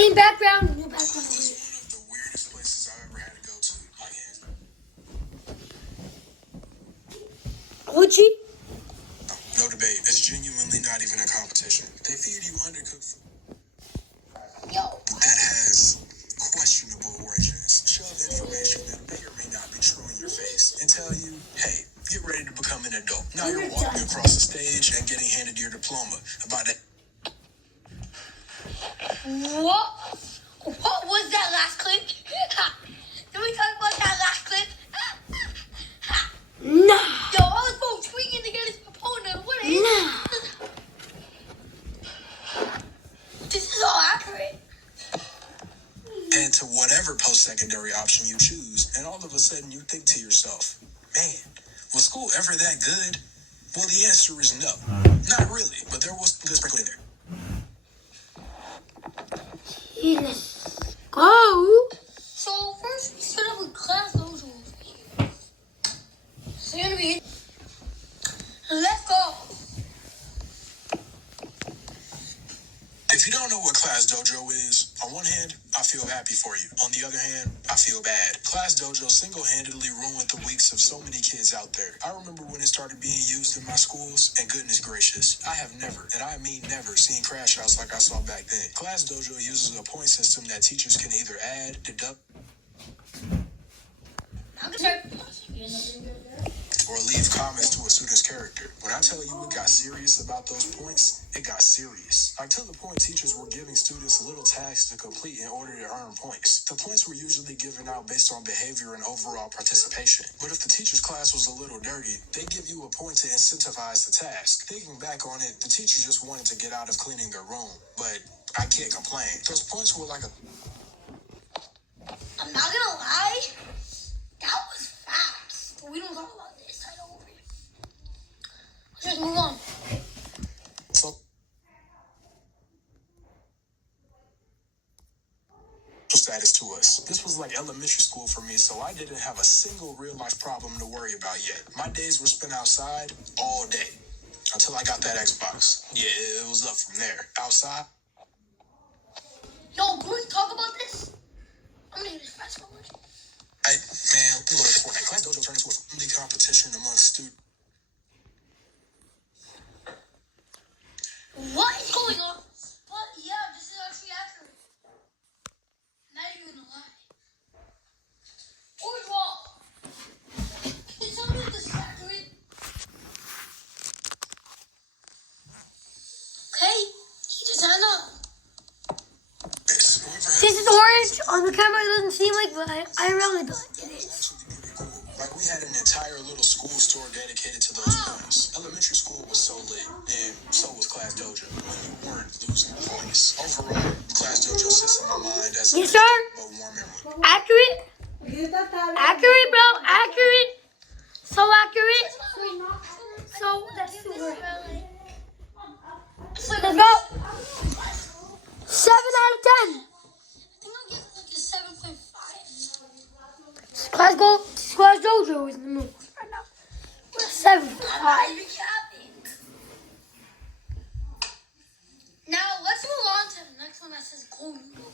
Same background, new background. One of the weirdest places I've ever had to go to. Like hands. Gucci? No debate. It's genuinely not even a competition. They feed you undercooked food that has questionable origins. Shove information that may or may not be true in your face and tell you, hey, get ready to become an adult. Now you're walking across the stage and getting handed your diploma. About that. What was that last clip? Did we talk about that last clip? No. Yo, I was both swinging to get his opponent. What is This is all accurate. And to whatever post-secondary option you choose, and all of a sudden you think to yourself, man, was school ever that good? Well, the answer is no. Not really, but there was good sprinkle in there. Let's go. So first we start up with Class Dojo. So you're gonna be let's go. If you don't know what Class Dojo is, on one hand, I feel happy for you. On the other hand, I feel bad. Class Dojo single-handedly ruined the weeks of so many kids out there. I remember when it started being used in my schools, and goodness gracious, I have never, and I mean never, seen crash outs like I saw back then. Class Dojo uses a point system that teachers can either add, deduct, or leave comments to a student's character. When I tell you it got serious about those points, it got serious. Like to the point teachers were giving students little tasks to complete in order to earn points. The points were usually given out based on behavior and overall participation. But if the teacher's class was a little dirty, they give you a point to incentivize the task. Thinking back on it, the teacher just wanted to get out of cleaning their room. But I can't complain. Those points were like a... I'm not gonna lie, that was fast. But we don't talk about this title over here. Let's just move on. Status to us. This was like elementary school for me, so I didn't have a single real life problem to worry about yet. My days were spent outside all day until I got that Xbox. Yeah, it was up from there. Outside. Yo, can we talk about this? I'm gonna get this fast forward. Hey, man, look, Fortnite. Class Dojo turned into a friendly competition amongst students. What is going on? But yeah, this is actually accurate. Not even gonna lie. Fourth wall. Can you tell me if this is accurate? Okay, he just hung up. This is orange. On the camera, it doesn't seem like, but I really thought it is. Like, we had an entire little school store dedicated to those points. Elementary school was so lit, and so was Class Dojo, when you weren't losing points. Overall, Class Dojo sits in my mind as a warm memory. Accurate? Accurate, bro. Accurate. So accurate. So, that's super. Let's go. 7 out of 10. I think I'll give it like a 7.5. Class Dojo is in the mood right now. We're 7.5. Now let's move on to the next one that says Go Noodle.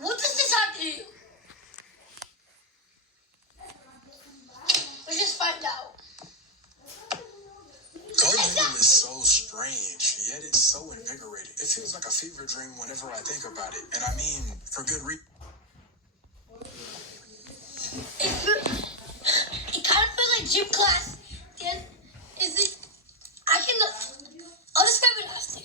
What does this have to do? Let's just find out. Go Noodle is so strange, yet it's so invigorating. It feels like a fever dream whenever I think about it, and I mean for good reason. It kind of feels like gym class. Then is it? I'll describe it after.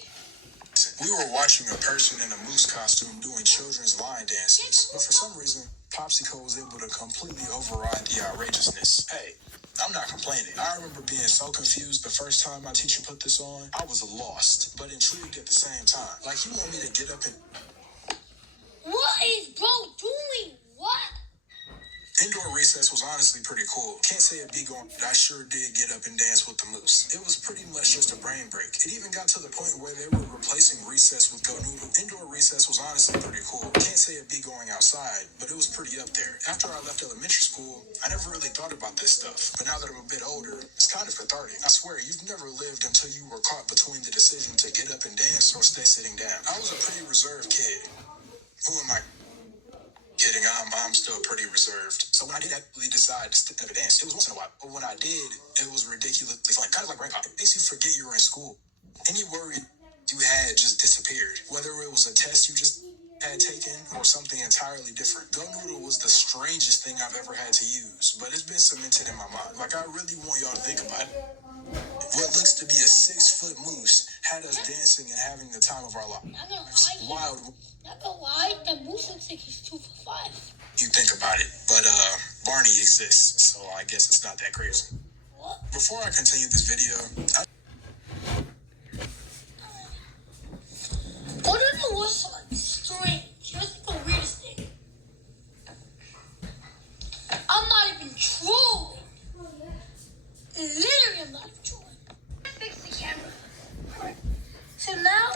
We were watching a person in a moose costume doing children's line dances, but for some reason, Popsicle was able to completely override the outrageousness. Hey, I'm not complaining. I remember being so confused the first time my teacher put this on. I was lost, but intrigued at the same time. Like, you want me to get up and... What is bro doing? What? Indoor recess was honestly pretty cool. Can't say it be going, but I sure did get up and dance with the moose. It was pretty much just a brain break. It even got to the point where they were replacing recess with Go Noodle. Indoor recess was honestly pretty cool. Can't say it be going outside, but it was pretty up there. After I left elementary school, I never really thought about this stuff. But now that I'm a bit older, it's kind of cathartic. I swear, you've never lived until you were caught between the decision to get up and dance or stay sitting down. I was a pretty reserved kid. Who am I kidding? I'm still pretty reserved. So when I did actually decide to step up and dance, it was once in a while. But when I did, it was ridiculously fun. Kind of like brain pop. It makes you forget you were in school. Any worry you had just disappeared. Whether it was a test you just had taken or something entirely different. Go Noodle was the strangest thing I've ever had to use, but it's been cemented in my mind. Like, I really want y'all to think about it. What looks to be a 6-foot moose had us dancing and having the time of our lives. Not gonna lie. Wild. Not gonna lie, the moose looks like he's 2 for 5. You think about it, but Barney exists, so I guess it's not that crazy. What? Before I continue this video, Go Noodle was like strange. It was like the weirdest thing. I'm not even trolling. Literally, I'm not even trolling. Fix the camera. Alright. So now,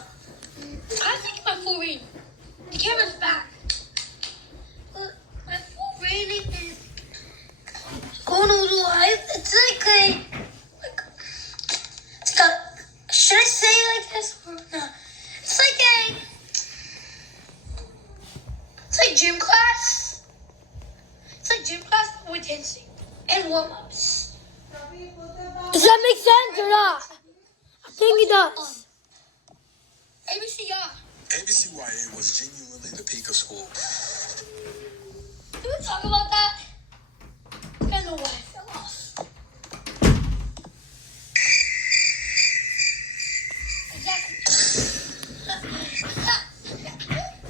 I think my full rating. The camera's back. But my full rating is Go Noodle Life. It's like should I say it like this or no? It's like gym class. It's like gym class with dancing and warm-ups. Does that make sense or not? I think it does. ABC, yeah. ABCYA was genuinely the peak of school. Did we talk about that? I don't know why I fell off.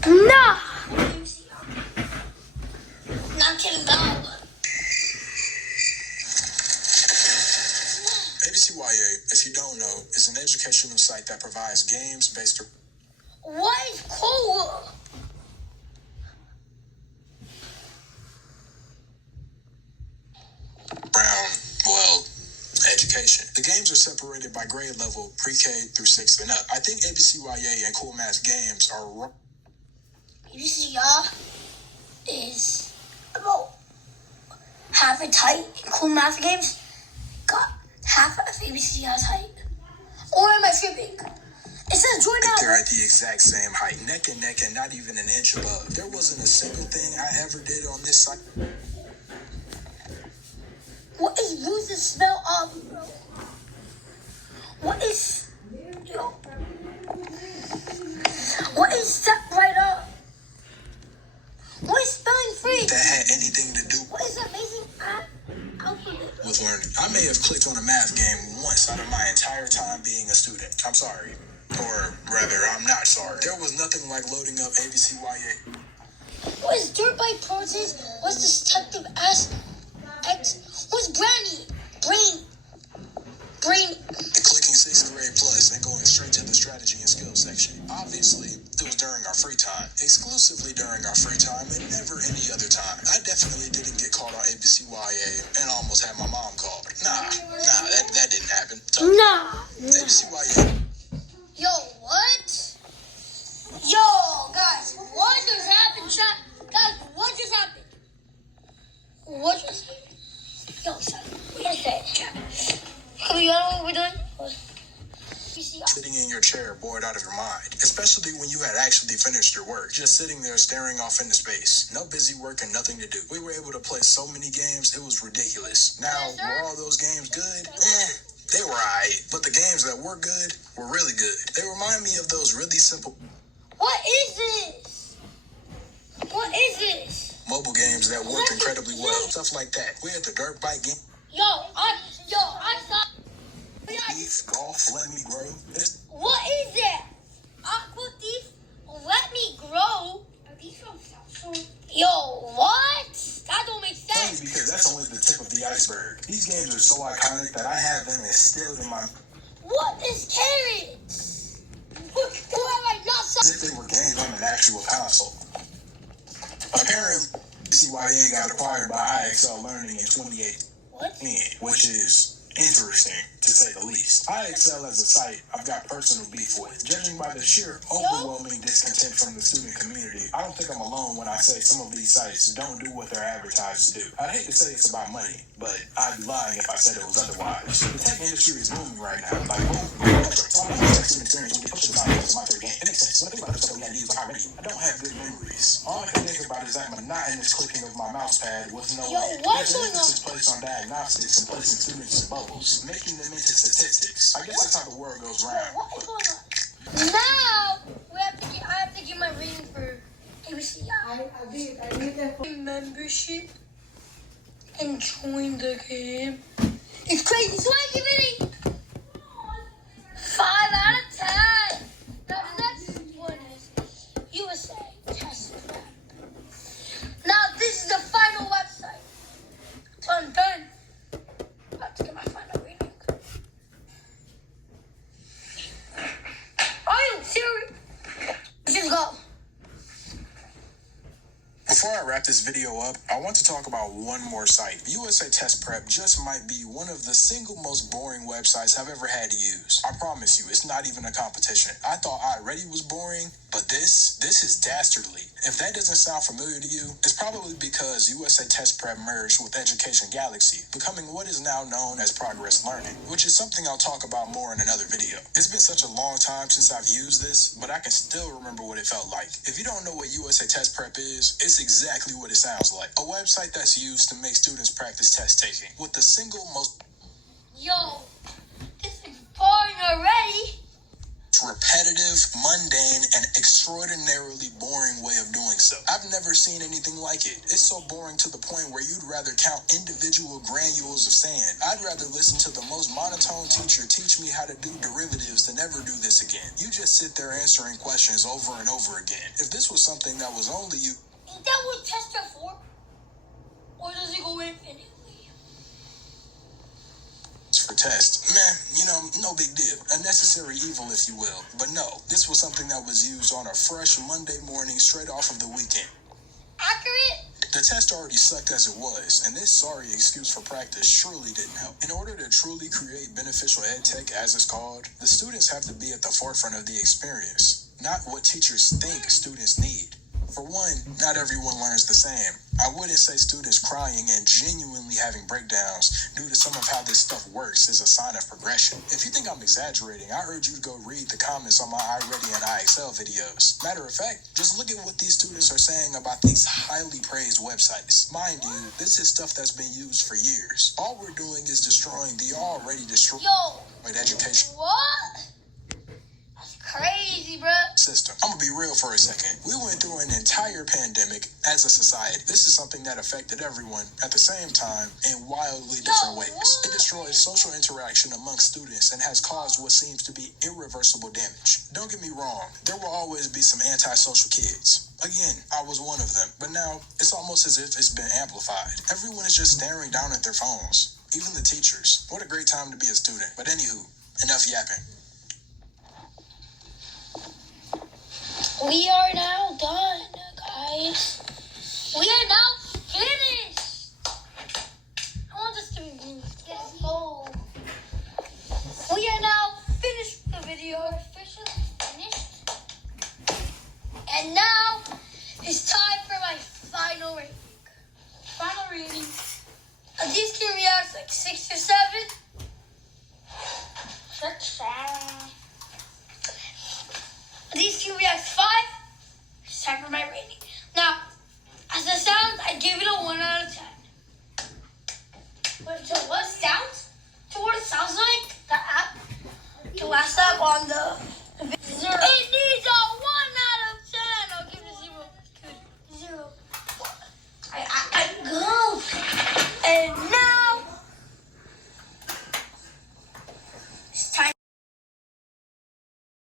No! Not kidding, no. ABCYA, if you don't know, is an educational site that provides games based around What is cool? education. The games are separated by grade level, pre-K through 6th and up. I think ABCYA and Cool Math Games are ABCYA is about half its height, and Cool Math Games got half of ABCYA's height. Or am I tripping? It says join out. They're at the exact same height, neck and neck, and not even an inch above. There wasn't a single thing I ever did on this site. What is lose the smell of, bro? What is, yo? What is step right up? What is spelling free? That had anything to do What is amazing alphabet? with learning. I may have clicked on a math game once out of my entire time being a student. I'm sorry. Or rather, I'm not sorry. There was nothing like loading up ABCYA. What is dirt bike process? What's this detective ass X? What's Granny? Brain. And clicking 6th grade plus and going straight to the strategy and skills section. Obviously, it was during our free time. Exclusively during our free time and never any other time. I definitely didn't get caught on ABCYA and almost had my mom called. Nah, that didn't happen. So, Nah. ABCYA. Yo, what? Yo, guys, what just happened, chat? Guys, what just happened? What just happened? Yo, son, we gotta say it, chat. Have you know what we're doing? Sitting in your chair, bored out of your mind. Especially when you had actually finished your work. Just sitting there staring off into space. No busy work and nothing to do. We were able to play so many games, it was ridiculous. Now, were all those games good? They were alright. But the games that were good were really good. They remind me of those really simple What is this? What is this? mobile games that work incredibly well. Stuff like that. We had the dirt bike game. I thought. Beef, golf, let me grow. What is that? Aqua Thief, let me grow. Are these from Samsung? Yo, what? That don't make sense. Funny because that's only the tip of the iceberg. These games are so iconic that I have them instilled in my. What is carrots? Who have I not As if they were games on an actual console. Apparently, CYA got acquired by IXL Learning in 2018. What? Which is interesting, to say the least. IXL as a site, I've got personal beef with. Judging by the sheer overwhelming discontent from the student community, I don't think I'm alone when I say some of these sites don't do what they're advertised to do. I'd hate to say it's about money, but I'd be lying if I said it was otherwise. The tech industry is booming right now. Like, so I want to student experience when you push the time, it's my favorite game. makes sense. When I think about episode we had to use, like, I don't have good memories. All I can think about is that monotonous clicking of my mouse pad with no end. what's There's going on? emphasis placed on diagnostics and placing students in bubbles, making them into statistics. I guess that's how the world goes round. What is going on? Now I have to get my rating for ABCI. I did that for Membership and join the game. It's crazy. So I give it a 5 out of 10. Now the next one is USA Test Prep. Now this is the final website. So I'm done. About to get my final rating. Are you serious? Just go. Before I wrap this video up, I want to talk about one more site. USA Test Prep just might be one of the single most boring websites I've ever had to use. I promise you, it's not even a competition. I thought iReady was boring, but this is dastardly. If that doesn't sound familiar to you, it's probably because USA Test Prep merged with Education Galaxy, becoming what is now known as Progress Learning, which is something I'll talk about more in another video. It's been such a long time since I've used this, but I can still remember what it felt like. If you don't know what USA Test Prep is, it's exactly what it sounds like. A website that's used to make students practice test taking with the single most Yo, this is boring already. repetitive, mundane, and extraordinarily boring way of doing so. I've never seen anything like it. It's so boring to the point where you'd rather count individual granules of sand. I'd rather listen to the most monotone teacher teach me how to do derivatives than ever do this again. You just sit there answering questions over and over again. If this was something that was only you Is that what test are for? Or does it go infinitely? for test, no big deal. A necessary evil, if you will. But no, this was something that was used on a fresh Monday morning straight off of the weekend. Accurate? The test already sucked as it was, and this sorry excuse for practice surely didn't help. In order to truly create beneficial ed tech, as it's called, the students have to be at the forefront of the experience, not what teachers think students need. For one, not everyone learns the same. I wouldn't say students crying and genuinely having breakdowns due to some of how this stuff works is a sign of progression. If you think I'm exaggerating, I urge you to go read the comments on my iReady and iExcel videos. Matter of fact, just look at what these students are saying about these highly praised websites. Mind you, this is stuff that's been used for years. All we're doing is destroying the already destroyed Yo, education what? That's crazy, bruh. system. I'm gonna be real for a second. We went through an entire pandemic as a society. This is something that affected everyone at the same time in wildly different ways. It destroyed social interaction amongst students and has caused what seems to be irreversible damage. Don't get me wrong, there will always be some antisocial kids. Again, I was one of them, but now it's almost as if it's been amplified. Everyone is just staring down at their phones, even the teachers. What a great time to be a student. But anywho, enough yapping. We are now done, guys. We are now finished. I want this to be finished. Let's go. We are now finished with the video. Officially finished. And now it's time for my final rating. Final rating. These can react like 6 or 7. 6, 7. These two reacts 5. It's time for my rating. Now, as it sounds, I give it a 1 out of 10. But to what it sounds like, the app, the last app on the